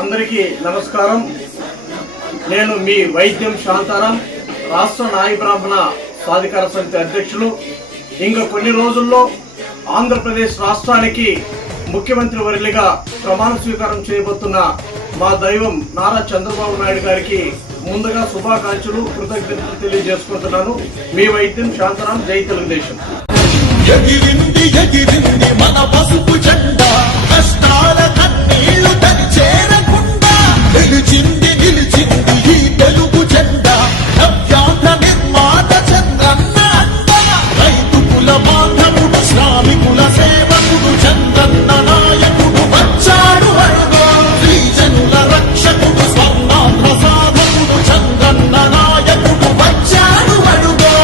అందరికీ నమస్కారం. నేను మీ వైద్యం శాంతారాం, రాష్ట్ర నాయ బ్రాహ్మణ సాధికార సమితి అధ్యక్షులు. ఇంకా కొన్ని రోజుల్లో ఆంధ్రప్రదేశ్ రాష్ట్రానికి ముఖ్యమంత్రి వర్యులుగా ప్రమాణ స్వీకారం చేయబోతున్న మా దైవం నారా చంద్రబాబు నాయుడు గారికి ముందుగా శుభాకాంక్షలు, కృతజ్ఞతలు తెలియజేసుకుంటున్నాను. మీ వైద్యం శాంతారాం. జై తెలుగుదేశం. ఎగిరింది మన పసుపు జెండా, కష్టాల కన్నీళ్లు చేరకుండా నిలిచింది ఈ తెలుగు జెండా. నవ్యాంధ్ర నిర్మాత చంద్రన్న అండ, రైతు కుల బాంధవుడు, శ్రామికుల సేవకుడు చంద్రన్న నాయకుడు వచ్చాడు అడుగో. శ్రీజనుల రక్షకుడు, స్వర్ణాంధ్ర సాధకుడు చంద్రన్న నాయకుడు వచ్చాడు అడుగో.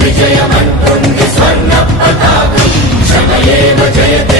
విజయమంటుంది స్వర్ణ పతాకం, శ్రమయేవ జయతే.